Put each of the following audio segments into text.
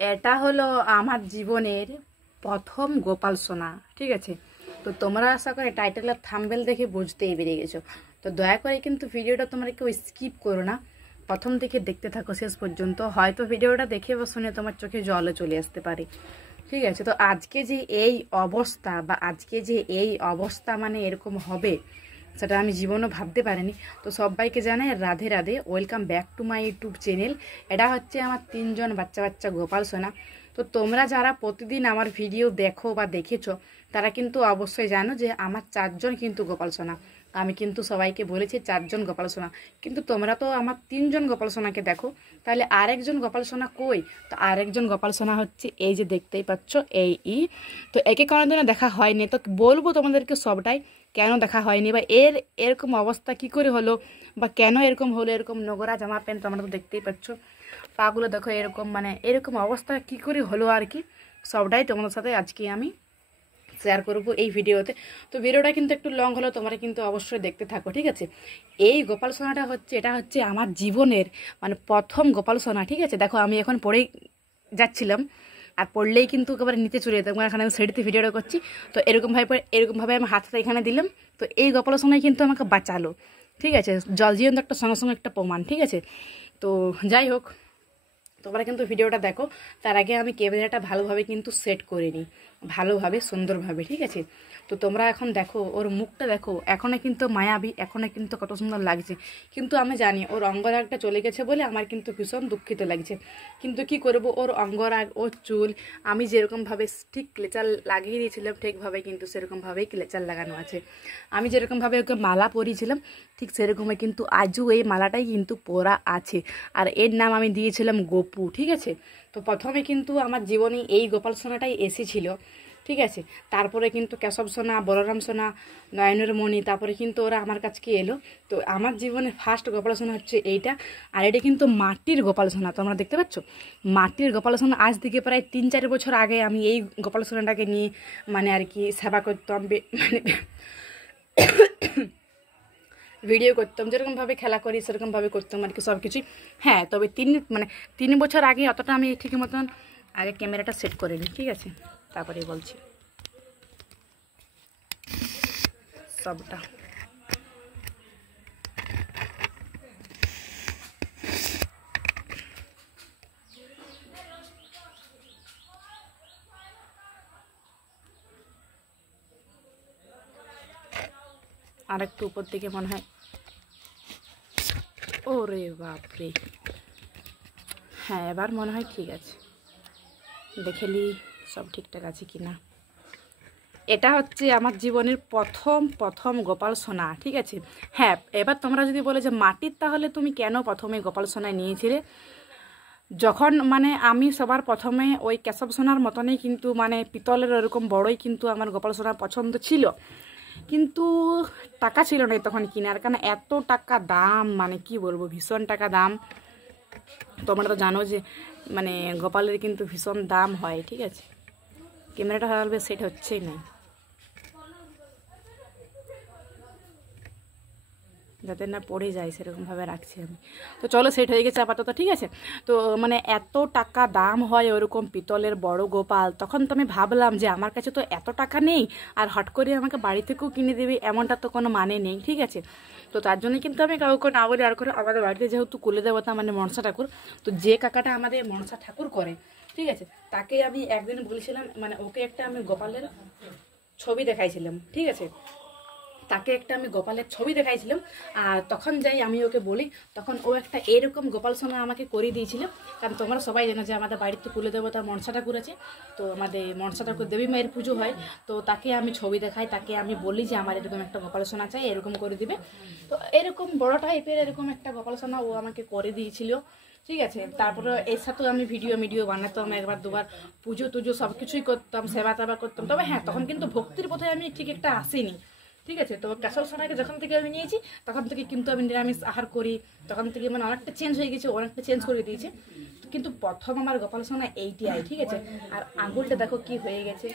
এটা হলো আমার জীবনের প্রথম গোপাল সোনা। ঠিক আছে, তো তোমরা আশা করে টাইটেল আর থাম্বনেল দেখে বুঝতেই পেরে গেছো। তো দয়া করে কিন্তু ভিডিওটা তোমরা কেউ স্কিপ করো না, প্রথম থেকে দেখতে থাকো শেষ পর্যন্ত। হয়তো ভিডিওটা দেখে বা শুনে তোমার চোখে জলও চলে আসতে পারে। ঠিক আছে, তো আজকে যে এই অবস্থা বা আজকে যে এই অবস্থা মানে এরকম হবে সেটা আমি জীবনও ভাবতে পারিনি। তো সবাইকে জানাই Radhe Radhe, welcome back to my YouTube channel. এটা হচ্ছে আমার 3জন বাচ্চা বাচ্চা গোপাল সোনা। তো তোমরা যারা প্রতিদিন আমার ভিডিও দেখো বা দেখেছো তারা কিন্তু অবশ্যই জানো যে আমার 4জন কিন্তু গোপাল সোনা। আমি কিন্তু সবাইকে বলেছি 4জন গোপাল সোনা, কিন্তু তোমরা তো আমার 3জন গোপাল সোনাকে দেখো, তাহলে আরেকজন গোপাল সোনা কই? তো আরেকজন গোপাল সোনা হচ্ছে এই যে দেখতেই পাচ্ছ, তো একে কোনোদিনও দেখা হয়নি। তো বলবো তোমাদেরকে সবটাই, কেন দেখা হয়নি বা এরকম অবস্থা কি করে হলো বা কেন এরকম হলো। এরকম নোংরা জামা প্যান্ট তোমরা তো দেখতেই পাচ্ছ, পাগুলো দেখো এরকম, মানে এরকম অবস্থা কি করে হলো আর কি, সবটাই তোমাদের সাথে আজকে আমি শেয়ার করবো এই ভিডিওতে। তো ভিডিওটা কিন্তু একটু লং হলো, তোমরা কিন্তু অবশ্যই দেখতে থাকো। ঠিক আছে, এই গোপাল সোনাটা হচ্ছে, এটা হচ্ছে আমার জীবনের মানে প্রথম গোপাল সোনা। ঠিক আছে, দেখো আমি এখন পড়েই যাচ্ছিলাম, আর পড়লেই কিন্তু একেবারে নিচে চলে যেতাম, এখানে আমি সেটিতে ভিডিওটা করছি। তো এরকমভাবে আমি হাতটা এখানে দিলাম, তো এই গোপাল সোনাই কিন্তু আমাকে বাঁচালো। ঠিক আছে, জল জীবন্ত একটা সঙ্গে সঙ্গে একটা প্রমাণ। ঠিক আছে, তো যাই হোক, তোমরা কিন্তু ভিডিওটা দেখো। তার আগে আমি ক্যামেরাটা ভালোভাবে কিন্তু সেট করে নিই, ভালোভাবে সুন্দরভাবে। ঠিক আছে, তো তোমরা এখন দেখো ওর মুখটা দেখো, এখনও কিন্তু মায়াবী, এখনও কিন্তু কত সুন্দর লাগছে। কিন্তু আমি জানি ওর অঙ্গরাগটা চলে গেছে বলে আমার কিন্তু ভীষণ দুঃখিত লাগছে। কিন্তু কি করব, ওর অঙ্গরাগ, ওর চুল আমি যেরকমভাবে ঠিক ক্লেচার লাগিয়ে দিয়েছিলাম ঠিকভাবে কিন্তু সেরকমভাবেই ক্লেচার লাগানো আছে। আমি যেরকমভাবে ওকে মালা পরিয়েছিলাম ঠিক সেরকমই কিন্তু আজও এই মালাটাই কিন্তু পরা আছে। আর এর নাম আমি দিয়েছিলাম গপু। ঠিক আছে, তো প্রথমে কিন্তু আমার জীবনে এই গোপাল সোনাটাই এসেছিল। ঠিক আছে, তারপরে কিন্তু কেশব সোনা, বলরাম সোনা, নয়নের মণি, তারপরে কিন্তু ওরা আমার কাছে এলো। তো আমার জীবনে ফার্স্ট গোপাল সোনা হচ্ছে এইটা। আর এটা কিন্তু মাটির গোপাল সোনা, তোমরা দেখতে পাচ্ছ মাটির গোপাল সোনা। আজ থেকে প্রায় 3-4 বছর আগে আমি এই গোপাল সোনাটাকে নিয়ে মানে আর কি সেবা করতাম, মানে ভিডিও করতাম, যেরকমভাবে খেলা করি সেরকমভাবে করতাম আর কি সব কিছুই। হ্যাঁ, তবে 3 বছর আগে অতটা আমি ঠিক মতন আগে ক্যামেরাটা সেট করে নিই। ঠিক আছে, তারপরে বলছি সবটা। আর একটু উপর দিকে মনে হয়, ওরে বাপরে, হ্যাঁ এবার মনে হয় ঠিক আছে। দেখেলি সব ঠিকঠাক আছে কি না। এটা হচ্ছে আমার জীবনের প্রথম গোপাল সোনা। ঠিক আছে, হ্যাঁ এবার তোমরা যদি বলে যে মাটির, তাহলে তুমি কেন প্রথমে গোপাল সোনায় নিয়েছিলে? যখন মানে আমি সবার প্রথমে ওই কেশব সোনার মতনই কিন্তু মানে পিতলের ওরকম বড়ই কিন্তু আমার গোপাল সোনা পছন্দ ছিল, কিন্তু টাকা ছিল না তখন কিনার, কারণ এত টাকা দাম, মানে কি বলবো, ভীষণ টাকা দাম। তোমরা তো জানো যে মানে গোপালের কিন্তু ভীষণ দাম হয়। ঠিক আছে, ক্যামেরাটা ভাবে সেট হচ্ছেই না, যাতে না পড়ে যায় সেরকমভাবে রাখছি আমি। তো চলো সেট হয়ে গেছে আপাতত। ঠিক আছে, তো মানে এত টাকা দাম হয় ওরকম পিতলের বড় গোপাল, তখন তো আমি ভাবলাম যে আমার কাছে তো এত টাকা নেই, আর হট করে আমাকে বাড়ি থেকেও কিনে দেবে এমনটা তো কোনো মানে নেই। ঠিক আছে, তো তার জন্যই কিন্তু আমি কাউকে না বলে আর করে আমাদের বাড়িতে যেহেতু কুলে দেবতা মানে মনসা ঠাকুর, তো যে কাকাটা আমাদের মনসা ঠাকুর করে, ঠিক আছে, তাকে আমি একদিন বলেছিলাম, মানে ওকে একটা আমি গোপালের ছবি দেখাইছিলাম। ঠিক আছে, তাকে একটা আমি গোপালের ছবি দেখাইছিলাম, আর তখন যাই আমি ওকে বলি, তখন ও একটা এরকম গোপাল সোনা আমাকে করে দিয়েছিল। কারণ তোমরা সবাই জানো যে আমাদের বাড়িতে কুলে দেবতা মনসা ঠাকুর আছে, তো আমাদের মনসা ঠাকুর দেবী মায়ের পুজো হয়। তো তাকে আমি ছবি দেখাই, তাকে আমি বলি যে আমার এরকম একটা গোপাল সোনা চাই, এরকম করে দিবে। তো এরকম বড় টাইপের এরকম একটা গোপাল সোনা ও আমাকে করে দিয়েছিল। ঠিক আছে, তারপরে এর সাথেও আমি ভিডিও বানাতাম, একবার দুবার পুজো টুজো সব কিছুই করতাম, সেবা টেবা করতাম। তবে হ্যাঁ, তখন কিন্তু ভক্তির পথে আমি ঠিক একটা আসিনি। ঠিক আছে, তো কেশব সোনাকে যখন থেকে আমি নিয়েছি তখন থেকে কিন্তু আমি নিরামিষ আহার করি, তখন থেকে মানে অনেকটা চেঞ্জ হয়ে গেছে, অনেকটা চেঞ্জ করে দিয়েছে। কিন্তু প্রথম আমার গোপাল সোনা এইটাই। ঠিক আছে, আর আঙুলটা দেখো কি হয়ে গেছে,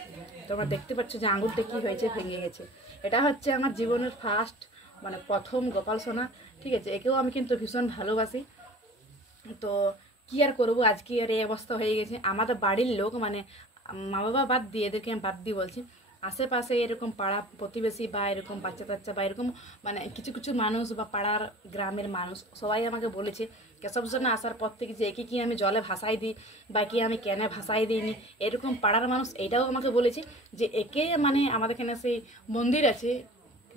তোমরা দেখতে পাচ্ছ যে আঙুলটা কি হয়েছে, ভেঙে গেছে। এটা হচ্ছে আমার জীবনের ফার্স্ট মানে প্রথম গোপাল সোনা। ঠিক আছে, একেও আমি কিন্তু ভীষণ ভালোবাসি। তো কি আর করবো, আজকে আর এই অবস্থা হয়ে গেছে। আমাদের বাড়ির লোক মানে মা বাবা বাদ দিয়ে, এদেরকে আমি বাদ দিয়ে বলছি, আশেপাশে এরকম পাড়া প্রতিবেশী বা এরকম বাচ্চা টাচ্চা বা এরকম মানে কিছু কিছু মানুষ বা পাড়ার গ্রামের মানুষ সবাই আমাকে বলেছে কেশব সোনা আসার পর থেকে যে একে কি আমি জলে ভাসাই দিই বা কি আমি কেনে ভাসাই দিইনি। এরকম পাড়ার মানুষ এইটাও আমাকে বলেছে যে একে মানে আমাদের এখানে সেই মন্দির আছে,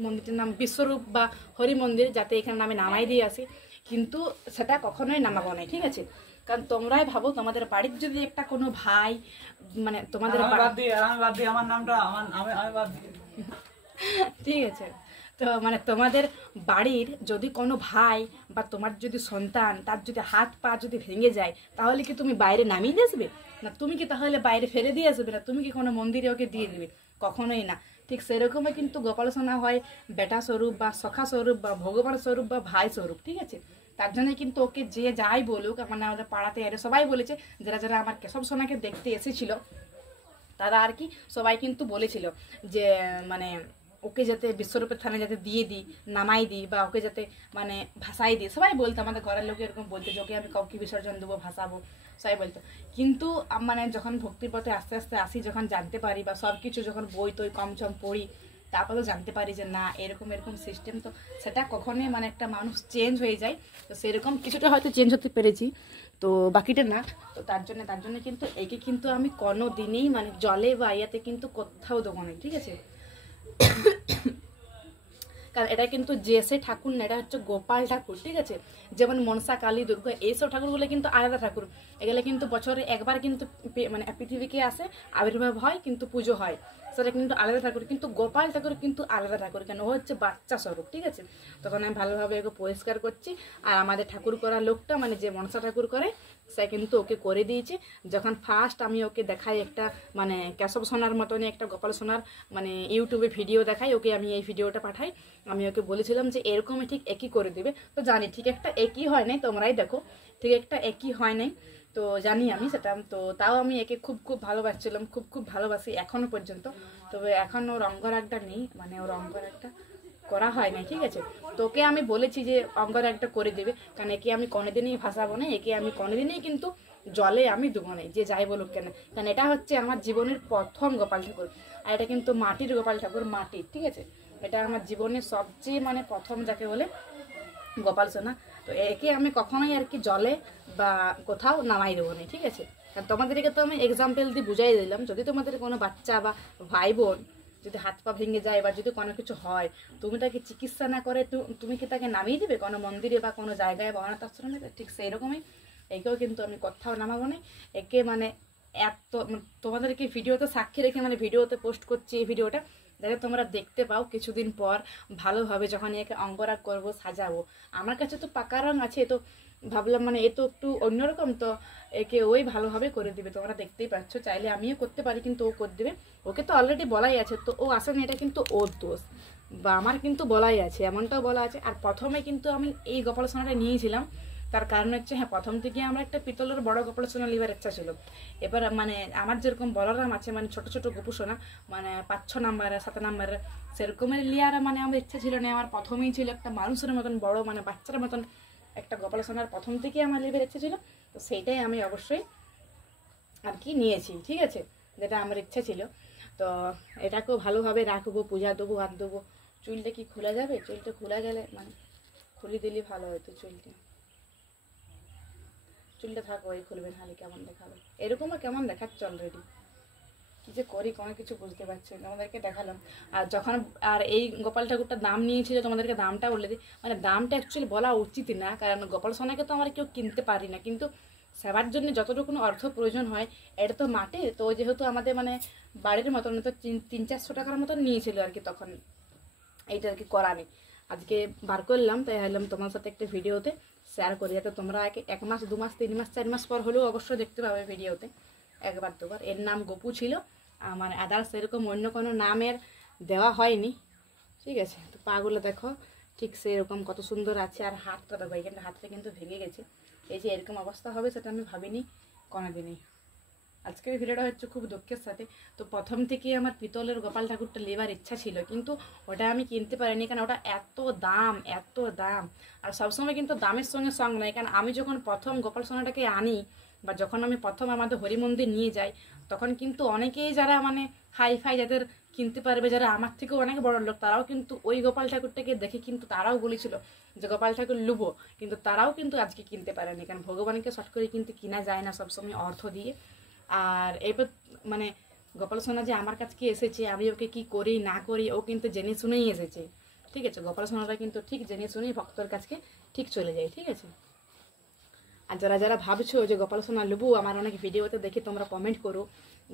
মন্দিরটার নাম বিশ্বরূপ বা হরি মন্দির, যাতে এখানে আমি নামাই দিয়ে আসি, কিন্তু সেটা কখনোই নামাবো না, ঠিক আছে? কারণ তোমরাই ভাবো তোমাদের বাড়ির যদি একটা কোনো ভাই মানে তোমাদের আমার নামটা আমি বাদ দিই ঠিক আছে, তো মানে তোমাদের বাড়ির যদি কোনো ভাই বা তোমার যদি সন্তান তার যদি হাত পা যদি ভেঙে যায়, তাহলে কি তুমি বাইরে নামিয়ে দিয়ে আসবে না? তুমি কি তাহলে বাইরে ফেলে দিয়ে আসবে না? তুমি কি কোনো মন্দিরে ওকে দিয়ে দেবে? কখনোই না। ঠিক সেরকমই কিন্তু গোপাল সোনা হয় বেটা স্বরূপ বা সখা স্বরূপ বা ভগবান স্বরূপ বা ভাই স্বরূপ, ঠিক আছে? তার জন্য কিন্তু ওকে যে যাই বলুক, মানে আমাদের পাড়াতে এর সবাই বলেছে, যারা যারা আমার কেশব সোনাকে দেখতে এসেছিল তারা আর কি সবাই কিন্তু বলেছিল যে মানে ওকে যাতে বিশ্বরূপের থানে যাতে দিয়ে দিই, নামাই দিই, বা ওকে যাতে মানে ভাসাই দিই। সবাই বলতো, আমাদের ঘরের লোক এরকম বলতো যে ওকে আমি কাউকে বিসর্জন দেবো, ভাসাবো, সবাই বলতো। কিন্তু মানে যখন ভক্তির পথে আস্তে আস্তে আসি, যখন জানতে পারি বা সব কিছু যখন বই টই কম চম পড়ি, তারপর তো জানতে পারি যে না এরকম এরকম সিস্টেম, তো সেটা কখনোই মানে একটা মানুষ চেঞ্জ হয়ে যায়। তো সেরকম কিছুটা হয়তো চেঞ্জ হতে পেরেছি, তো বাকিটা না। তো তার জন্য কিন্তু একে কিন্তু আমি কোনো দিনেই মানে জলে বা ইয়াতে কিন্তু কোথাও দেবো না, ঠিক আছে? কারণ এটা কিন্তু জেসে ঠাকুর না, এটা হচ্ছে গোপাল ঠাকুর, ঠিক আছে? যেমন মনসা কালী দুর্গা এইসব ঠাকুরগুলো কিন্তু আলাদা ঠাকুর। এগুলো কিন্তু বছরে একবার কিন্তু মানে পৃথিবীকে আসে, আবির্ভাব হয়, কিন্তু পুজো হয়, সেটা কিন্তু আলাদা ঠাকুর। কিন্তু গোপাল ঠাকুর কিন্তু আলাদা ঠাকুর, কেন ও হচ্ছে বাচ্চা স্বরূপ, ঠিক আছে? তখন আমি ভালোভাবে ওকে পরিষ্কার করছি। আর আমাদের ঠাকুর করা লোকটা মানে যে মনসা ঠাকুর করে, সে কিন্তু ওকে করে দিয়েছে। যখন ফার্স্ট আমি ওকে দেখাই একটা মানে কেশব সোনার মতনই একটা গোপাল সোনার মানে ইউটিউবে ভিডিও দেখাই ওকে, আমি এই ভিডিওটা পাঠাই, আমি ওকে বলেছিলাম যে এরকমই ঠিক একই করে দেবে। তো জানি ঠিক একটা একই হয় নাই, তোমরাই দেখো ঠিক একটা একই হয় নাই, তো জানি আমি সেটা। তো তাও আমি একে খুব খুব ভালোবাসছিলাম, খুব খুব ভালোবাসি এখনো পর্যন্ত। তবে এখন ওর অঙ্গরাগটা নেই, মানে ওর অঙ্গরাগটা করা হয় না, ঠিক আছে? তোকে আমি বলেছি যে অঙ্গরাগটা করে দেবে, কারণ একে আমি কোনোদিনই ভাসাবো না, একে আমি কোনোদিনই কিন্তু জলে আমি ডুবো না, যে যাই বলুক কেন। কারণ এটা হচ্ছে আমার জীবনের প্রথম গোপাল ঠাকুর, আর এটা কিন্তু মাটির গোপাল ঠাকুর, মাটির, ঠিক আছে? এটা আমার জীবনের সবচেয়ে মানে প্রথম যাকে বলে গোপাল সোনা। তো একে আমি কখনোই আর কি জলে বা কোথাও নামাই দেবো না, ঠিক আছে? কারণ তোমাদেরকে তো আমি এক্সাম্পল দিয়ে বুঝাই দিলাম, যদি তোমাদের কোনো বাচ্চা বা ভাই বোন যদি হাত পা ভেঙে যায় বা যদি কোনো কিছু হয়, তুমি তাকে চিকিৎসা না করে তুমি কি তাকে নামিয়ে দিবে কোনো মন্দিরে বা কোনো জায়গায় বা অনাথ আশ্রমে? ঠিক সেই রকমই একেও কিন্তু আমি কোথাও নামাবো না। একে মানে এত তোমাদেরকে ভিডিওতে সাক্ষী রেখে মানে ভিডিওতে পোস্ট করছি এই ভিডিওটা, যাতে তোমরা দেখতে পাও কিছুদিন পর ভালোভাবে যখন একে অঙ্গরাগ করবো, সাজাবো। আমার কাছে তো পাকা রং আছে, তো ভাবলাম মানে এ তো একটু অন্যরকম, তো একে ওই ভালোভাবে করে দিবে। তোমরা দেখতেই পাচ্ছ, চাইলে আমিও করতে পারি, কিন্তু ও করে দেবে। ওকে তো অলরেডি বলাই আছে, তো ও আসেনি, এটা কিন্তু ওর দোষ, বা আমার কিন্তু বলাই আছে, এমনটাও বলা আছে। আর প্রথমে কিন্তু আমি এই গোপাল সোনাটা নিয়েছিলাম, তার কারণ হচ্ছে হ্যাঁ প্রথম থেকে আমরা একটা পিতলের বড় গোপাল সোনা নেবার ইচ্ছা ছিল। এবার মানে আমার যেরকম বলরাম আছে মানে ছোট ছোট গোপু সোনা মানে 5-6 নাম্বারের 7 নাম্বারের, সেরকমের লিয়ার মানে আমার ইচ্ছা ছিল না। আমার প্রথমেই ছিল একটা মানুষের মতন বড় মানে বাচ্চার মতন একটা গোপাল সোনার, প্রথম থেকেই আমার নেবার ইচ্ছা ছিল। তো সেইটাই আমি অবশ্যই আর কি নিয়েছি, ঠিক আছে? যেটা আমার ইচ্ছা ছিল। তো এটাকেও ভালোভাবে রাখবো, পূজা দেবো, হাত দেবো। চুলটা কি খোলা যাবে? চুলটা খোলা গেলে মানে খুলে দিলে ভালো হয়তো। চুলটা থাকো, এই খুলবে, নাহলে কেমন দেখাবে? এরকমও কেমন দেখাচ্ছে অলরেডি। কি যে করি কোনো কিছু বুঝতে পারছি না। তোমাদেরকে দেখালাম। আর যখন আর এই গোপাল ঠাকুরটার দাম নিয়েছিল, তোমাদেরকে দামটা বলে দিই। মানে দামটা অ্যাকচুয়ালি বলা উচিত না, কারণ গোপাল সোনাকে তো আমরা কেউ কিনতে পারি না, কিন্তু সেবার জন্য যতটুকু অর্থ প্রয়োজন হয়, এটা তো মাটির, তো যেহেতু আমাদের মানে বাড়ির মতন, তো 300-400 টাকার মতন নিয়েছিল আর কি তখন। এইটা আর কি করা নেই, আজকে বার করলাম, তাই ভাবলাম তোমার সাথে একটা ভিডিওতে শেয়ার করি, যাতে তোমরা 1 মাস 2 মাস 3 মাস 4 মাস পর হলেও অবশ্যই দেখতে পাবে ভিডিওতে একবার দুবার। এর নাম গপু ছিল, আমার আদার্স এরকম অন্য কোনো নামের দেওয়া হয়নি, ঠিক আছে? তো পাগুলো দেখো ঠিক সেরকম কত সুন্দর আছে। আর হাতটা দেখো, এখানটা হাতটা কিন্তু ভেঙে গেছে। এই যে এরকম অবস্থা হবে সেটা আমি ভাবিনি কোনোদিনই। আজকের ভিডিওটা হচ্ছে খুব দুঃখের সাথে। তো প্রথম থেকেই আমার পিতলের গোপাল ঠাকুরটা নেবার ইচ্ছা ছিল, কিন্তু ওটা আমি কিনতে পারিনি, কারণ ওটা এত দাম এত দাম। আর সবসময় কিন্তু দামের সঙ্গে সঙ্গ নয়, কারণ আমি যখন প্রথম গোপাল সোনাটাকে আনি বা যখন আমি প্রথম আমাদের হরি মন্দির নিয়ে যাই, তখন কিন্তু অনেকেই যারা মানে হাই ফাই যাদের কিনতে পারবে, যারা আমার থেকেও অনেক বড় লোক, তারাও কিন্তু ওই গোপাল ঠাকুরটাকে দেখে কিন্তু তারাও বলেছিল যে গোপাল ঠাকুর লুবো, কিন্তু তারাও কিন্তু আজকে কিনতে পারেনি, কারণ ভগবানকে শর্ট করে কিন্তু কিনা যায় না সবসময় অর্থ দিয়ে। আর এবার মানে গোপাল সোনা যে আমার কাছে এসেছে, আমি ওকে কি করি না করি ও কিন্তু জেনে শুনেই এসেছে, ঠিক আছে। গোপাল সোনাটা কিন্তু ঠিক জেনে শুনেই ভক্তর কাছে ঠিক চলে যায়, ঠিক আছে। আর যারা যারা ভাবছো যে গোপাল সোনা নেবো, আমার অনেক ভিডিওতে দেখে তোমরা কমেন্ট করো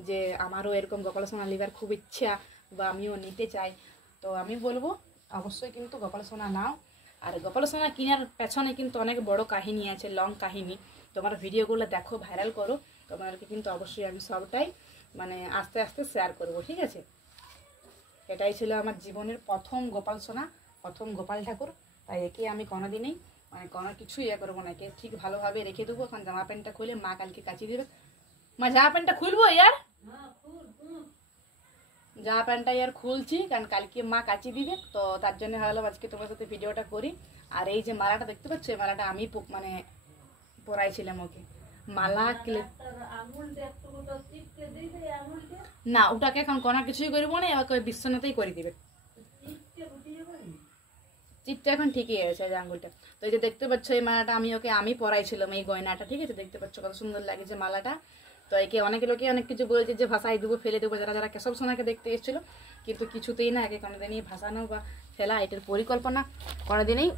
যে আমারও এরকম গোপাল সোনা নেবার খুব ইচ্ছা বা আমিও নিতে চাই, তো আমি বলবো অবশ্যই কিন্তু গোপাল সোনা নাও। আর গোপাল সোনা কেনার পেছনে কিন্তু অনেক বড় কাহিনী আছে, লং কাহিনী। তোমার ভিডিওগুলো দেখো, ভাইরাল করো, তোমাদেরকে কিন্তু অবশ্যই আমি সবটাই মানে আস্তে আস্তে শেয়ার করব, ঠিক আছে। এটাই ছিল আমার জীবনের প্রথম গোপাল সোনা, প্রথম গোপাল ঠাকুর। তাই একে আমি কোনোদিনই মানে কোনো কিছুই ইয়ে করবো না, একে ঠিক ভালোভাবে রেখে দেবো। এখন জামা প্যান্টটা খুলে মা কালকে কাচিয়ে দেবে। মা জামা প্যান্টটা খুলবো ইয়ার, জামা প্যান্টটা ইয়ার খুলছি, কারণ কালকে মা কাচিয়ে দিবে, তো তার জন্য ভাবলাম আজকে তোমার সাথে ভিডিওটা করি। আর এই যে মালাটা দেখতে পাচ্ছ, এই মালাটা আমি মানে পরাইছিলাম ওকে। মালা না, ওটাকে এখন কোনো কিছুই করবো না, এবার ওই বিশ্বনাথেই করে দিবে। চিপটা এখন ঠিকই আছে আঙুলটা। তো এই যে দেখতে পাচ্ছ এই মালাটা আমি পরাইছিলাম, এই গয়নাটা, ঠিক আছে। দেখতে পাচ্ছ কত সুন্দর লাগছে মালাটা। তো একে অনেক লোকে অনেক কিছু বলেছে যে ভাষায় দেবো, ফেলে দেবো, যারা যারা কেশব সোনাকে দেখতে এসেছিল, কিন্তু কিছুতেই না, একে কোনোদিনই ভাসানো বা ফেলা এটার পরিকল্পনা কোনোদিনই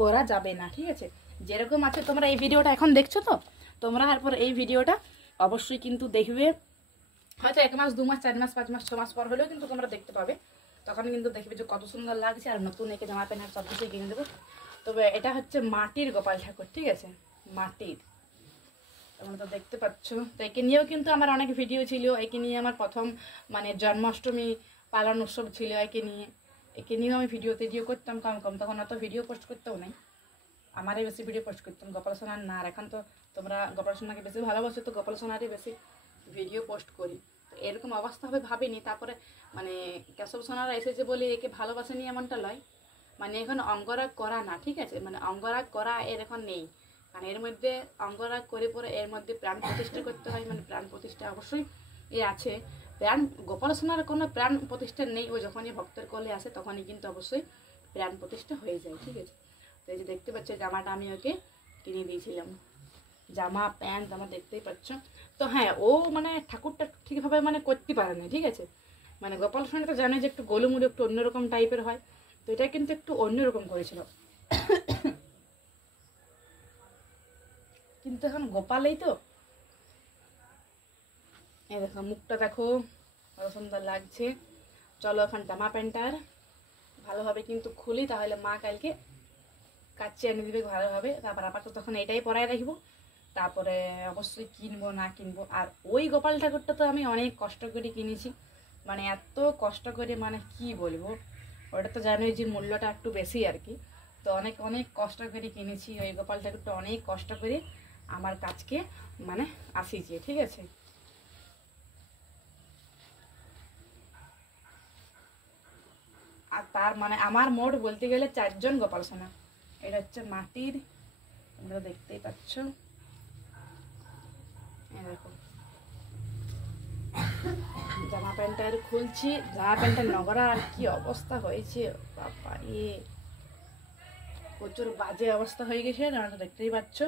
করা যাবে না, ঠিক আছে। যেরকম আছে তোমরা এই ভিডিওটা এখন দেখছো, তো তোমরা তারপর এই ভিডিওটা অবশ্যই কিন্তু দেখবে, হয়তো 1 মাস 2 মাস 4 মাস 5 মাস 6 মাস পর হলেও কিন্তু তোমরা দেখতে পাবে, তখন কিন্তু দেখবে যে কত সুন্দর লাগছে। আর নতুন একে জামা প্যান্ট সব কিছুই কিনে দেবো। তবে এটা হচ্ছে মাটির গোপাল ঠাকুর, ঠিক আছে, মাটির। তোমরা তো দেখতে পাচ্ছ। তো একে নিয়েও কিন্তু আমার অনেক ভিডিও ছিল, একে নিয়ে আমার প্রথম মানে জন্মাষ্টমী পালন উৎসব ছিল, একে নিয়েও আমি ভিডিও করতাম কম কম, তখন অত ভিডিও পোস্ট করতেও নাই, আমারই বেশি ভিডিও পোস্ট করতাম, গোপাল সোনার না। আর এখন তো তোমরা গোপাল সোনাকে বেশি ভালোবাসো, তো গোপাল সোনারই বেশি ভিডিও পোস্ট করি। তো এরকম অবস্থা হবে ভাবিনি। তারপরে মানে কেশব সোনারা এসেছে বলে একে ভালোবাসেনি এমনটা লয়, মানে এখন অঙ্গরাগ করা না, ঠিক আছে, মানে অঙ্গরাগ করা এর এখন নেই, মানে এর মধ্যে অঙ্গরাগ করে পরে এর মধ্যে প্রাণ প্রতিষ্ঠা করতে হয়, মানে প্রাণ প্রতিষ্ঠা অবশ্যই আছে। প্রাণ গোপাল সোনার কোনো প্রাণ প্রতিষ্ঠা নেই, ও যখনই ভক্তের কোলে আসে তখনই কিন্তু অবশ্যই প্রাণ প্রতিষ্ঠা হয়ে যায়, ঠিক আছে। তো এই যে দেখতে পাচ্ছ জামাটা আমি ওকে কিনে দিয়েছিলাম, জামা প্যান্ট আমার দেখতেই পাচ্ছ। তো হ্যাঁ, ও মানে ঠাকুরটা ঠিকভাবে মানে করতে পারে না, ঠিক আছে। মানে গোপাল সোনা তো জানে যে একটু গোলুমুড়ি একটু অন্যরকম টাইপের হয়, তো এটা কিন্তু একটু অন্যরকম করেছিল। কিন্তু এখন গোপালেই তো, এই দেখো মুখটা দেখো কত সুন্দর লাগছে। চলো এখন জামা প্যান্টার ভালোভাবে কিন্তু খুলি, তাহলে মা কালকে কাচ্চি এনে দিবে ভালোভাবে। তারপর আপাতত তখন এটাই পরায় রাখবো, তারপরে অবশ্যই কিনবো না কিনবো। আর ওই গোপাল ঠাকুরটা তো আমি অনেক কষ্ট করে কিনেছি, মানে এত কষ্ট করে মানে কি বলবো, ওটা তো জানোই যে মূল্যটা একটু বেশি আর কি। তো অনেক অনেক কষ্ট করে কিনেছি ওই গোপাল ঠাকুরটা, অনেক কষ্ট করে আমার কাছকে মানে আসিছে, ঠিক আছে। আর তার মানে আমার মোট বলতে গেলে 4 জন গোপাল সোনা। এটা হচ্ছে মাটির, তোমরা দেখতেই পাচ্ছ, দেখো জামা প্যান্টটা আর খুলছি, জামা প্যান্টের নোংরা আর কি অবস্থা হয়েছে বাবা, প্রচুর বাজে অবস্থা হয়ে গেছে, তোমরা দেখতেই পাচ্ছ।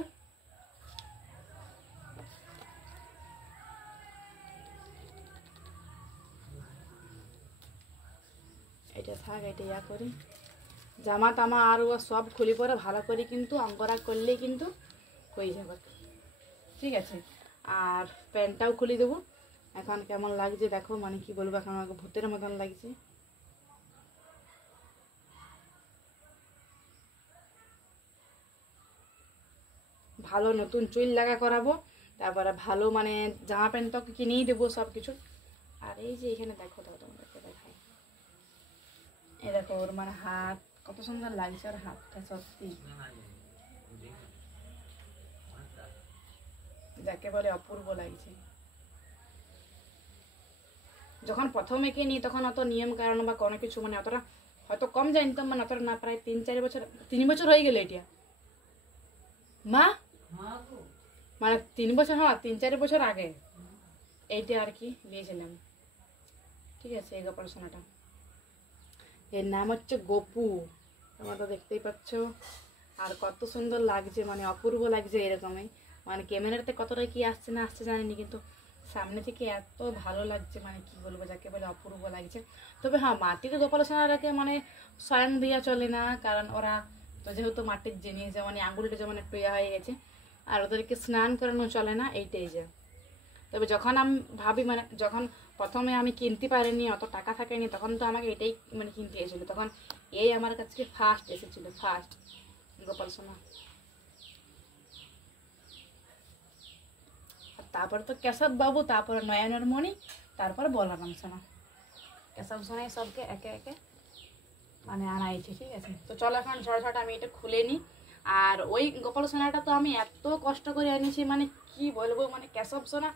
এটা থাক, এটা ইয়া করি, জামা টামা আর ও সব খুলি পরে ভালো করে কিন্তু অঙ্গরাগ করলেই কিন্তু হয়ে যাবে, ঠিক আছে। আর প্যান্টটাও খুলে দেবো। এখন কেমন লাগছে দেখো, মানে কি বলবো, এখন আমাকে ভূতের মতন লাগছে। ভালো নতুন চুল লাগা করাবো, তারপরে ভালো মানে জামা প্যান্ট তো কিনেই দেবো সব কিছু। আর এই যে এখানে দেখো, দাও তোমাদেরকে দেখাই, এই দেখো ওর মানে হাত কত সুন্দর লাগছে, ওর হাতটা সত্যি যাকে বলে অপূর্ব লাগছে। যখন প্রথমে কে নিই তখন অত নিয়ম কারণ বা কোনো কিছু মানে অতটা হয়তো কম জানতাম, মানে অতটা না, প্রায় 3-4 বছর, 3 বছর হয়ে গেল এটা মা, মানে 3 বছর, হ্যাঁ 3-4 বছর আগে এইটা আর কি নিয়েছিলাম। ঠিক আছে, এই গোপাল সোনাটা, এর নাম হচ্ছে গোপু, তোমরা তো দেখতেই পাচ্ছ। আর কত সুন্দর লাগছে, মানে অপূর্ব লাগছে এরকমই, মানে ক্যামেরাতে কতটা কি আসছে না আসছে জানিনি, কিন্তু সামনে থেকে এত ভালো লাগছে, মানে কি বলবো, যাকে বলে অপূর্ব লাগছে। তবে হ্যাঁ, মাটির গোপাল সোনাটাকে মানে স্বয়ং দেওয়া চলে না, কারণ ওরা তো যেহেতু মাটির জিনিস, যেমন আঙুলটা যেমন একটু ইয়া হয়ে গেছে, আর ওদেরকে স্নান করানো চলে না, এইটাই যে। তবে যখন আমি ভাবি, মানে যখন প্রথমে আমি কিনতে পারিনি, অত টাকা থাকেনি, তখন তো আমাকে এটাই মানে কিনতে এসেছিলো, তখন এই আমার কাছে ফার্স্ট এসেছিল, ফার্স্ট গোপাল সোনা। আর তারপর তো কেশব বাবু, তারপর নয়নের মণি, তারপর বলরাম সোনা, কেশব সোনাই সবকে একে একে মানে আনাইছে। ঠিক আছে, তো চলো এখন ঝড়ঝড় আমি এটা খুলে নিই। আর ওই গোপাল সোনাটা তো আমি এত কষ্ট করে আনিছি, মানে কি বলবো, মানে কেশব সোনা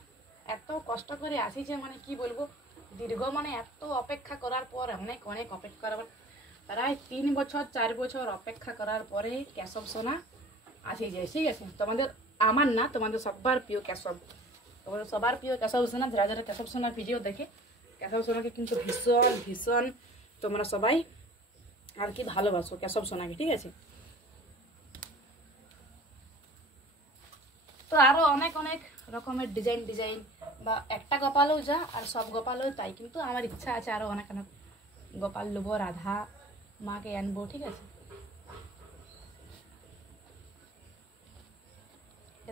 এত কষ্ট করে আসিছে, মানে কি বলবো, দীর্ঘ মানে এত অপেক্ষা করার পর, অনেক অনেক অপেক্ষা করার পর, প্রায় 3 বছর 4 বছর অপেক্ষা করার পরে কেশব সোনা আসি যায়। ঠিক আছে, তোমাদের, আমার না, তোমাদের সবার প্রিয় কেশব, তোমাদের সবার প্রিয় কেশব সোনা, যারা যারা কেশব সোনার ভিডিও দেখে, কেশব সোনাকে কিন্তু ভীষণ ভীষণ তোমরা সবাই আর কি ভালোবাসো কেশব সোনাকে। ঠিক আছে, তো আরো অনেক অনেক রকমের ডিজাইন ডিজাইন, বা একটা গোপালও যা আর সব গোপালও তাই, কিন্তু আমার ইচ্ছা আছে আরো অনেক অনেক গোপাল নেবো, রাধা মাকে আনবো। ঠিক আছে,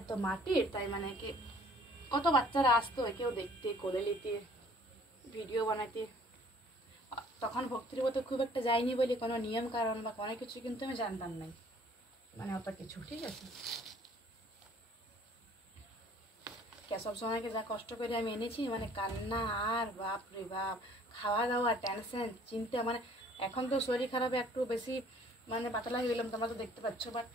এত মাটির, তাই মানে কি কত বাচ্চারা আসতো কেউ দেখতে, কোলে নিতে, ভিডিও বানাতে। তখন ভক্তির মতো খুব একটা যায়নি বলে কোনো নিয়ম কারণ বা কোনো কিছু কিন্তু আমি জানতাম না, মানে অত কিছু। ঠিক আছে, কেশব সোনাকে যা কষ্ট করে আমি এনেছি, মানে কান্না আর বাপ রে বাপ, খাওয়া দাওয়া, টেনশন, চিন্তা, মানে এখন তো শরীর খারাপে একটু বেশি মানে পাতলা হয়ে গেলাম, তোমরা তো দেখতে পাচ্ছ, বাট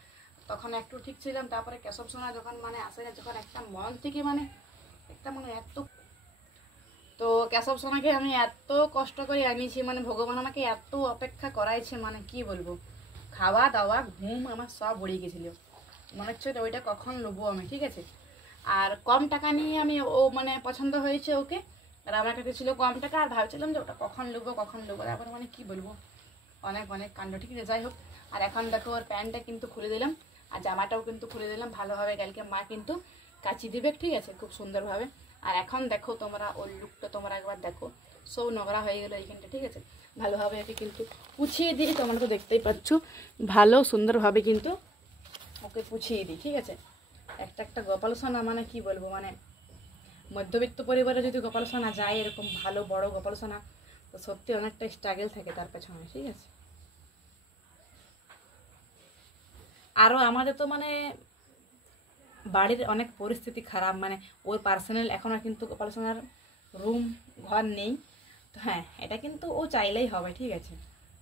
তখন একটু ঠিক ছিলাম। তারপরে কেশব সোনা যখন মানে আসে না, যখন একটা মন থেকে মানে একটা মানে এত, তো কেশব সোনাকে আমি এত কষ্ট করে আনিয়েছি, মানে ভগবান আমাকে এত অপেক্ষা করাইছে, মানে কি বলবো, খাওয়া দাওয়া ঘুম আমার সব উড়ে গেছিল, মনে হচ্ছে ওইটা কখন নেবো আমি। ঠিক আছে, আর কম টাকা নিয়ে আমি, ও মানে পছন্দ হয়েছে ওকে, আর আমার কাছে ছিল কম টাকা, আর ভাবছিলাম যে ওটা কখন নেবো কখন নেবো, তারপর মানে কি বলবো, অনেক অনেক কাণ্ড। ঠিক আছে, যাই হোক, আর এখন দেখো ওর প্যান্টটা কিন্তু খুলে দিলাম, আর জামাটাও কিন্তু খুলে দিলাম ভালোভাবে, কালকে মা কিন্তু কাচি দিবে। ঠিক আছে, খুব সুন্দরভাবে। আর এখন দেখো তোমরা ওর লুকটা তোমরা একবার দেখো, সব নোংরা হয়ে গেলো এইখানটা। ঠিক আছে, ভালোভাবে ওকে কিন্তু পুছিয়ে দিই, তোমরা তো দেখতেই পাচ্ছ, ভালো সুন্দরভাবে কিন্তু ওকে পুছিয়ে দিই। ঠিক আছে, একটা একটা গোপাল সোনা মানে কি বলবো, মানে মধ্যবিত্ত পরিবারে যদি গোপাল সোনা যায়, এরকম ভালো বড় গোপাল সোনা, তো সত্যি অনেকটা স্ট্রাগল থাকে তার পেছনে। ঠিক আছে, আরও আমাদের তো মানে বাড়ির অনেক পরিস্থিতি খারাপ, মানে ওর পার্সোনাল এখনও কিন্তু গোপাল সোনার রুম ঘর নেই, তো হ্যাঁ এটা কিন্তু ও চাইলেই হবে। ঠিক আছে,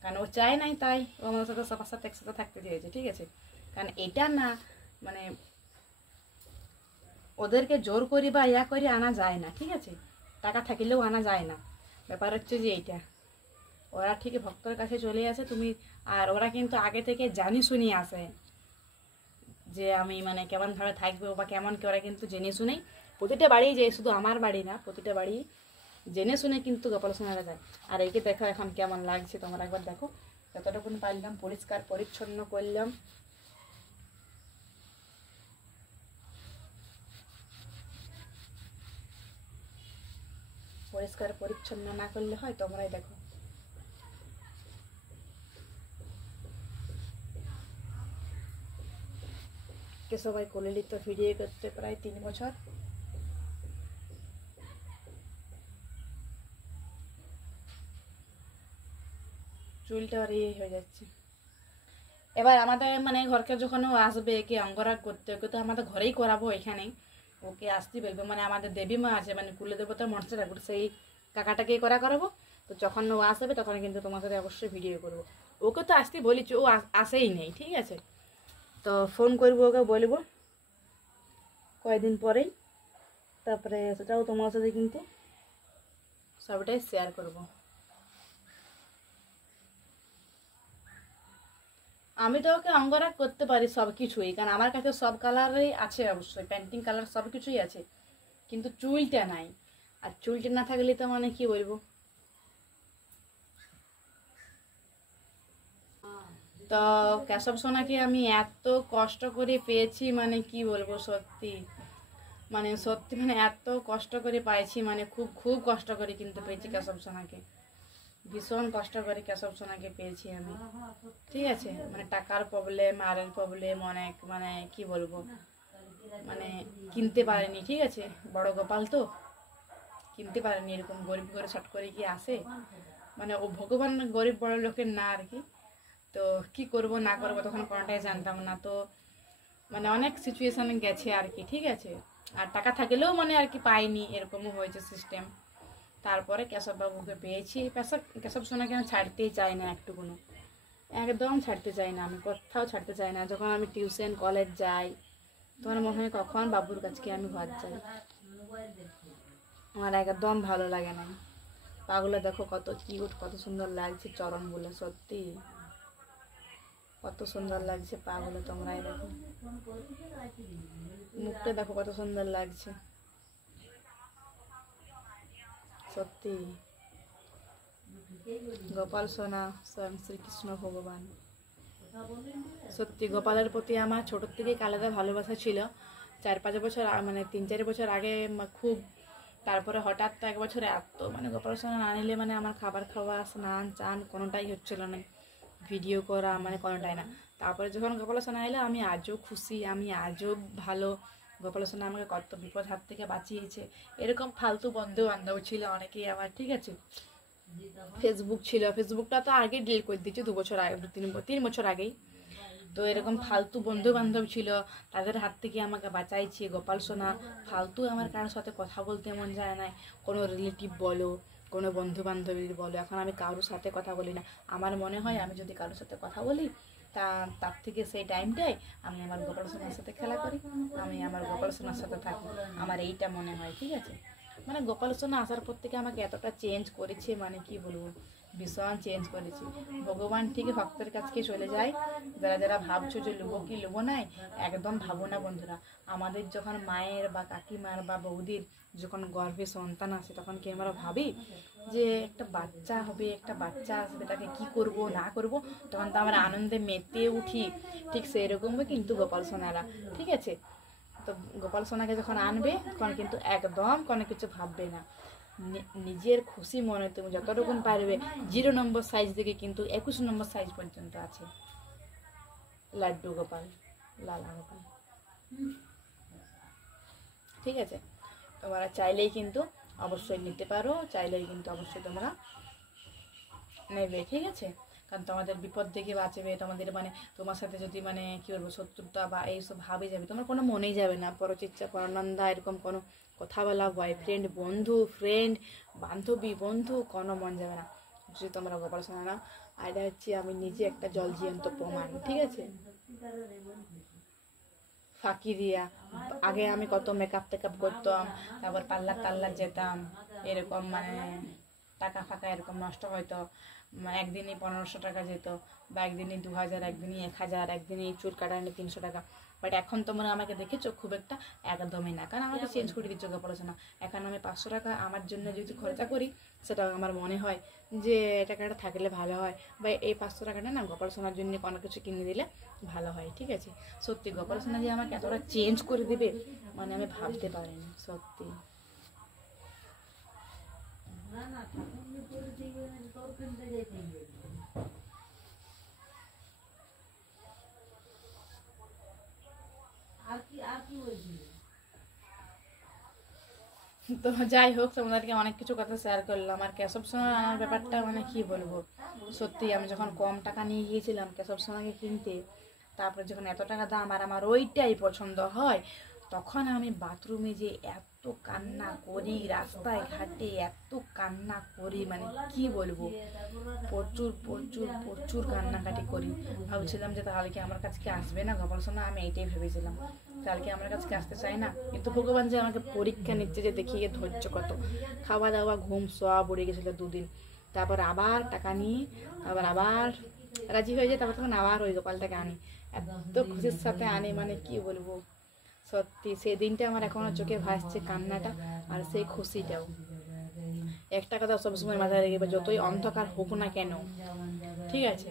কারণ ও চায় নাই, তাই ও আমার সাথে সবার সাথে একসাথে থাকতে চেয়েছে। ঠিক আছে, কারণ এটা না মানে ওদেরকে জোর করি বা ইয়া করে আনা যায় না। ঠিক আছে, টাকা থাকলেও আনা যায় না, ব্যাপার হচ্ছে যে এইটা, ওরা ঠিক ভক্তর কাছে চলে আসে তুমি, আর ওরা কিন্তু আগে থেকে জানি শুনি আসে যে আমি মানে কেমনভাবে থাকবো বা কেমন কি, ওরা কিন্তু জেনে শুনেই প্রতিটা বাড়ি যে, শুধু আমার বাড়ি না, প্রতিটা বাড়ি জেনে শুনে কিন্তু গোপাল সোনারা যায়। আর এইকে দেখো এখন কেমন লাগছে, তোমরা একবার দেখো, যতটুকুন পারলাম পরিষ্কার পরিচ্ছন্ন করলাম। পরিষ্কার পরিচ্ছন্ন না করলে হয়, তোমরাই দেখো। কে সবাই কোলে লিত ভিডিও করতে প্রায় 3 বছর। চুলটা আর ইয়ে হয়ে যাচ্ছে। এবার আমাদের মানে ঘরকে যখন ও আসবে একে অঙ্গরাগ করতে, ওকে তো আমাদের ঘরেই করাবো, এখানেই ওকে আসতে বলবে, মানে আমাদের দেবী মা আছে, মানে কুলে দেবতার মনসা ঠাকুর, সেই কাকাটাকে করাবো। তো যখন ও আসবে তখন কিন্তু তোমার সাথে অবশ্যই ভিডিও করবো। ওকে তো আসতে বলেছি, ও আসেই নেই। ঠিক আছে, তো ফোন করবো ওকে, বলবো কয়েকদিন পরেই, তারপরে সেটাও তোমার সাথে কিন্তু সবটাই শেয়ার করব। আমি তো ওকে অঙ্গরাগ করতে পারি সব কিছুই, কারণ আমার কাছে সব কালারই আছে, অবশ্যই পেন্টিং কালার সব কিছুই আছে, কিন্তু চুলটা নাই। আর চুলটা না থাকলে তো মানে কি বলবো। তো কেশব সোনাকে আমি এত কষ্ট করে পেয়েছি, মানে কি বলবো, সত্যি মানে সত্যি মানে এত কষ্ট করে পাইছি, মানে খুব খুব কষ্ট করে কিন্তু পেয়েছি কেশব সোনাকে, ভীষণ কষ্ট করে কেশব সোনাকে পেয়েছি আমি। ঠিক আছে, মানে টাকার প্রবলেম, আরের প্রবলেম অনেক, মানে কি বলবো, মানে কিনতে পারেনি। ঠিক আছে, বড় গোপাল তো কিনতে পারেনি, এরকম গরিব করে শট করে কি আসে, মানে ও ভগবান গরিব বড় লোকের না আর কি। তো কি করব না করব তখন কোনোটাই জানতাম না, তো মানে অনেক সিচুয়েশনে গেছে আর কি। ঠিক আছে, আর টাকা থাকলেও মানে আর কি পাইনি, এরকমও হয়েছে সিস্টেম। তারপরে কেশব বাবুকে পেয়েছি। কেশব সোনাকে আমি ছাড়তেই চাই না একটুকুনো, একদম ছাড়তে চাই না, আমি কোথাও ছাড়তে চাই না। যখন আমি টিউশন কলেজ যাই তখন মনে হয় কখন বাবুর কাছকে আমি ঘর যাই, আমার একদম ভালো লাগে না। পাগুলো দেখো কত কিউট, কত সুন্দর লাগছে চরণগুলো, সত্যি কত সুন্দর লাগছে পাগুলো, তোমরাই দেখো। মুখটা দেখো কত সুন্দর লাগছে, সত্যি গোপাল সোনা স্বয়ং শ্রীকৃষ্ণ ভগবান। সত্যি গোপালের প্রতি আমার ছোটোর থেকেই আলাদা ভালোবাসা ছিল। 4-5 বছর মানে 3-4 বছর আগে খুব, তারপরে হঠাৎ তো 1 বছরে এত মানে গোপাল সোনা না নিলে মানে আমার খাবার খাওয়া, স্নান চান কোনোটাই হচ্ছিল না, ভিডিও করা মানে কোনোটাই না। তারপরে যখন গোপাল সোনা এলো আমি আজও খুশি, আমি আজও ভালো। গোপাল সোনা আমাকে কত বিপদ হাত থেকে বাঁচিয়েছে। এরকম ফালতু বন্ধু বান্ধব ছিল অনেকেই আমার। ঠিক আছে, ফেসবুক ছিল, ফেসবুকটা তো আগে ডিলিট করে দিয়েছি 2 বছর আগে, 3 বছর আগেই। তো এরকম ফালতু বন্ধু বান্ধব ছিল, তাদের হাত থেকে আমাকে বাঁচাইছে গোপাল সোনা। ফালতু আমার কারোর সাথে কথা বলতে মন যায় না, কোনো রিলেটিভ বলো, কোনো বন্ধু বান্ধবী বলো, এখন আমি কারোর সাথে কথা বলি না। আমার মনে হয় আমি যদি কারোর সাথে কথা বলি তার থেকে সেই টাইমটাই আমি আমার গোপাল সোনার সাথে খেলা করি, আমি আমার গোপাল সোনার সাথে থাকি, আমার এইটা মনে হয়। ঠিক আছে, মানে গোপাল সোনা আসার পর থেকে আমাকে এতটা চেঞ্জ করেছে, মানে কি বলবো, ভীষণ চেঞ্জ করেছি। ভগবান ঠিক ভক্তের কাছে চলে যায়। যারা যারা ভাবছো যে লোবো কি লোবো নাই, একদম ভাবো না বন্ধুরা। আমাদের যখন মায়ের বা কাকিমার বা বৌদির যখন গর্ভে সন্তান আসে তখন কি আমরা ভাবি যে একটা বাচ্চা হবে, একটা বাচ্চা আসবে, তাকে কি করব না করব, তখন তো আমরা আনন্দে মেতে উঠি। ঠিক সেরকমই কিন্তু গোপাল সোনারা। ঠিক আছে, তো গোপাল সোনাকে যখন আনবে তখন কিন্তু একদম কোনো কিছু ভাববে না, নিজের খুশি মনে তুমি যতটুকুন পারবে। 0 নম্বর সাইজ থেকে কিন্তু 21 নম্বর সাইজ পর্যন্ত আছে লাড্ডু গোপাল, লালা গোপাল। ঠিক আছে, তোমরা চাইলেই কিন্তু অবশ্যই নিতে পারো, চাইলেই কিন্তু অবশ্যই তোমরা নেবে। ঠিক আছে, কারণ তোমাদের বিপদ থেকে বাঁচবে, তোমাদের মানে তোমার সাথে যদি মানে কি বলবো শত্রুতা বা এইসব ভাবে যাবে, তোমার কোনো মনেই যাবে না, পরচিচ্ছা পরনন্দা এরকম কোনো কথা বলা, বয়ফ্রেন্ড বন্ধু ফ্রেন্ড বান্ধবী বন্ধু কোনো মন যাবে না যদি তোমরা গোপাল সোনা নাও। আর এটা হচ্ছে আমি নিজে একটা জল জীবন্ত প্রমাণ। ঠিক আছে, ফাঁকি দিয়া আগে আমি কত মেকআপ টেকআপ করতাম, তারপর পার্লার যেতাম, এরকম মানে টাকা ফাঁকা এরকম নষ্ট হয়তো, একদিনই 1500 টাকা যেত, বা একদিনই 2000, একদিনই 1000, একদিনই চুল কাটানি 300 টাকা। বাট এখন তোমরা আমাকে দেখেছো খুব একটা একদমই না, কারণ আমাকে চেঞ্জ করে দিচ্ছ পড়াশোনা। এখন আমি 500 টাকা আমার জন্য যদি খরচা করি, সেটা আমার মনে হয় যে টাকাটা থাকলে ভালো হয়, বা এই 500 টাকাটা না গোপাল সোনার জন্য কোনো কিছু কিনে দিলে ভালো হয়। ঠিক আছে, সত্যি গোপাল সোনা যে আমাকে এতটা চেঞ্জ করে দিবে মানে আমি ভাবতে পারিনি, সত্যি। তো যাই হোক, তোমাদেরকে অনেক কিছু কথা শেয়ার করলাম। আর কেশব সোনার আনার ব্যাপারটা মানে কি বলবো, সত্যি আমি যখন কম টাকা নিয়ে গিয়েছিলাম কেশব সোনাকে কিনতে, তারপরে যখন এত টাকা দাম আর আমার ওইটাই পছন্দ হয়, তখন আমি বাথরুমে যে এত এত কান্না করি, রাস্তায় ঘাটে এত কান্না করি, মানে কি বলবো, প্রচুর প্রচুর প্রচুর কান্নাকাটি করি। ভাবছিলাম যে তাহলে কি আমার কাছে আসবে না গোপাল সোনা, আমি এইটাই ভেবেছিলাম, তাহলে কি আমার কাছে আসতে চাই না। কিন্তু ভগবান যে আমাকে পরীক্ষা নিচ্ছে, যে দেখিয়ে ধৈর্য কত। খাওয়া দাওয়া ঘুম শোয়া পড়ে গেছিল 2 দিন, তারপর আবার টাকা নিয়ে তারপর আবার রাজি হয়ে যায়, তারপর তখন আবার ওই গোপালটাকে আনি, এত খুশির সাথে আনি, মানে কি বলবো। সত্যি সেই দিনটা আমার এখনো চোখে ভাসছে কান্নাটা, আর সেই খুশিটাও। একটা কথা সবসময় মাথায় রেখে, যতই অন্ধকার হোক না কেন, ঠিক আছে,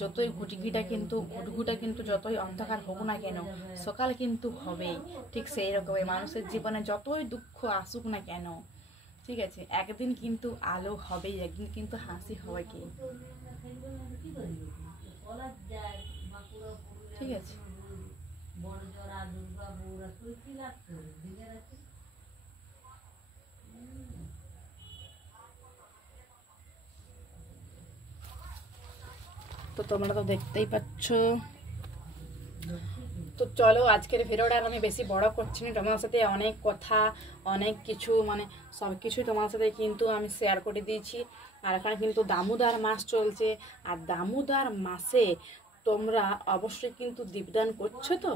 যতই ঘুটঘুটা কিন্তু যতই অন্ধকার হোক না কেন, সকাল কিন্তু হবেই। ঠিক সেই রকমই মানুষের জীবনে যতই দুঃখ আসুক না কেন, ঠিক আছে, একদিন কিন্তু আলো হবেই, একদিন কিন্তু হাসি হবে কি, ঠিক আছে। তো তোমরা তো দেখতেই পাচ্ছ। তো চলো আজকের ভিডিওটা আর আমি বেশি বড় করছি না, তোমার সাথে অনেক কথা অনেক কিছু মানে সব কিছুই তোমার সাথে কিন্তু আমি শেয়ার করে দিয়েছি। আর এখানে কিন্তু দামোদর মাস চলছে, আর দামোদর মাসে তোমরা অবশ্যই কিন্তু দীপদান করছো, তো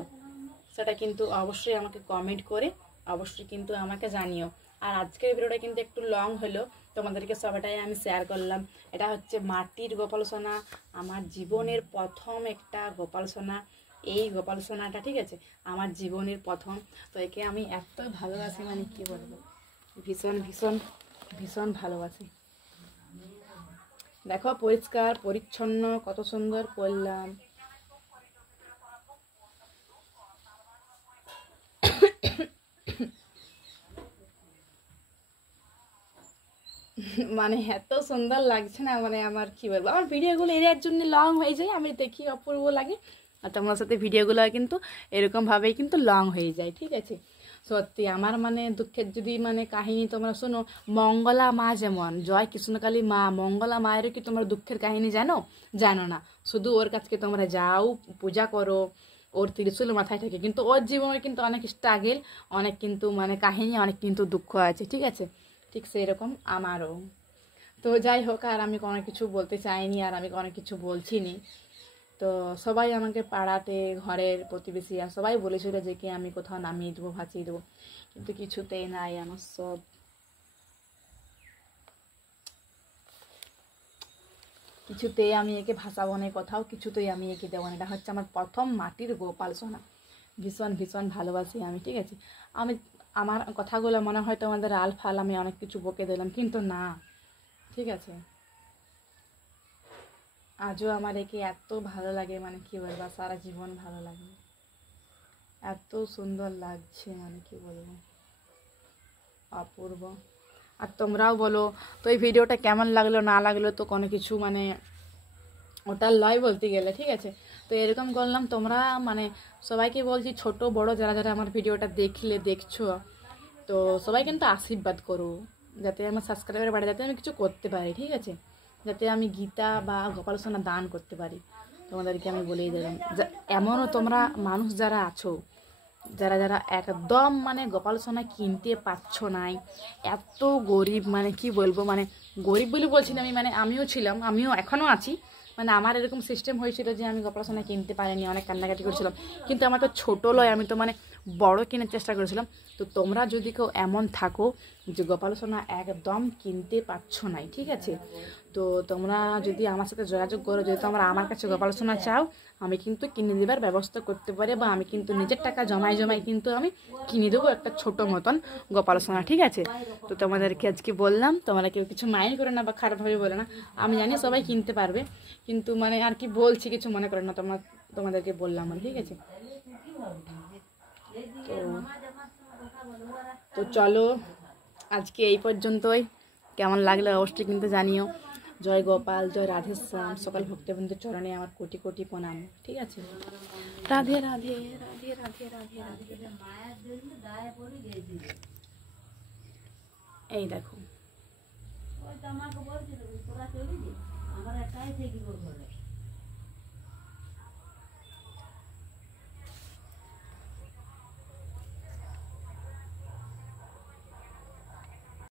সেটা কিন্তু অবশ্যই আমাকে কমেন্ট করে অবশ্যই কিন্তু আমাকে জানিও। আর আজকের ভিডিওটা কিন্তু একটু লং হলো, তোমাদেরকে সবটাই আমি শেয়ার করলাম। এটা হচ্ছে মাটির গোপাল সোনা, আমার জীবনের প্রথম একটা গোপাল সোনা। এই গোপাল সোনাটা, ঠিক আছে, আমার জীবনের প্রথম। তো একে আমি এত ভালোবাসি, মানে কি বলবো, ভীষণ ভীষণ ভীষণ ভালোবাসি। দেখো পরিষ্কার পরিচ্ছন্ন কত সুন্দর করলাম। মানে এত সুন্দর লাগছে না, মানে আমার কি বলবো, আমার ভিডিওগুলো এর জন্য লং হয়ে যায়, আমি দেখি অপূর্ব লাগে। আর তোমার সাথে ভিডিওগুলো কিন্তু এরকমভাবেই কিন্তু লং হয়ে যায়, ঠিক আছে। সত্যি আমার মানে দুঃখের যদি মানে কাহিনী তোমরা শোনো, মঙ্গলা মা যেমন, জয় কৃষ্ণকালী মা, মঙ্গলা মায়েরও কি তোমরা দুঃখের কাহিনী জানো? জানো না। শুধু ওর কাছে তোমরা যাও, পূজা করো, ওর ত্রিশূল মাথায় থাকে, কিন্তু ওর জীবনে কিন্তু অনেক স্ট্রাগেল, অনেক কিন্তু মানে কাহিনী, অনেক কিন্তু দুঃখ আছে, ঠিক আছে। ঠিক সেই রকম আমারও। তো যাই হোক, আর আমি কোনো কিছু বলতে চাইনি, আর আমি কোনো কিছু বলছি নি। তো সবাই আমাকে পাড়াতে, ঘরের প্রতিবেশী আর সবাই বলেছিল যে কি আমি কোথাও নামিয়ে দেবো, ভাসিয়ে দেবো, কিন্তু কিছুতেই নাই। আমার সব কিছুতেই আমি একে ভাসাবো না, কোথাও কিছুতেই আমি একে দেবো না। এটা হচ্ছে আমার প্রথম মাটির গোপাল সোনা, ভীষণ ভীষণ ভালোবাসি আমি, ঠিক আছে। আমি আমার কথাগুলো মনে হয় তোমাদের আলফাল আমি অনেক কিছু বকে দিলাম, কিন্তু না, ঠিক আছে। আজও আমার একে এত ভালো লাগে, মানে কি বলবো, সারা জীবন ভালো লাগে, এত সুন্দর লাগছে, মানে কি বলবো, অপূর্ব। আর তোমরাও বলো তো এই ভিডিওটা কেমন লাগলো না লাগলো, তো কোনো কিছু মানে ওটা লয় বলতে গেলে, ঠিক আছে। তো এরকম করলাম, তোমরা মানে সবাইকে বলছি, ছোট বড় যারা যারা আমার ভিডিওটা দেখছো, তো সবাই কিন্তু আশীর্বাদ করো, যাতে আমার সাবস্ক্রাইবার বাড়ে, যাতে আমি কিছু করতে পারি, ঠিক আছে, যাতে আমি গীতা বা গোপাল সোনা দান করতে পারি। তোমাদেরকে আমি বলেই দিলাম, এমনও তোমরা মানুষ যারা আছো, যারা যারা একদম মানে গোপাল সোনা কিনতে পারছো নাই, এত গরিব, মানে কি বলবো, মানে গরিব বলে বলছি না আমি, মানে আমিও ছিলাম, আমিও এখনও আছি, মানে আমার এরকম সিস্টেম হয়েছিল যে আমি গোপাল সোনা কিনতে পারিনি, অনেক কান্নাকাটি করেছিলাম, কিন্তু আমার তো ছোটো লয়, আমি তো মানে বড় কেনার চেষ্টা করেছিলাম। তো তোমরা যদি কেউ এমন থাকো যে গোপাল সোনা একদম কিনতে পারছো নাই, ঠিক আছে, তো তোমরা যদি আমার সাথে যোগাযোগ করো, যদি তোমরা আমার কাছে গোপাল সোনা চাও, আমি কিন্তু কিনে দেবার ব্যবস্থা করতে পারি, বা আমি কিন্তু নিজের টাকা জমাই কিন্তু আমি কিনে দেবো একটা ছোট মতন গোপাল সোনা, ঠিক আছে। তো তোমাদেরকে আজকে বললাম, তোমরা কেউ কিছু মাইন্ড করে না বা খারাপভাবে বলে না, আমি জানি সবাই কিনতে পারবে, কিন্তু মানে আর কি বলছি, কিছু মনে করে না, তোমাদেরকে বললাম, ঠিক আছে। তো চলো আজকে এই পর্যন্তই, কেমন লাগলো অবশ্যই কিন্তু জানিও। জয় গোপাল, জয় রাধেশ্যাম, সকল ভক্তবৃন্দের চরণে আমার কোটি কোটি প্রণাম, ঠিক আছে। রাধে রাধে রাধে রাধে রাধে রাধে। এই দেখো,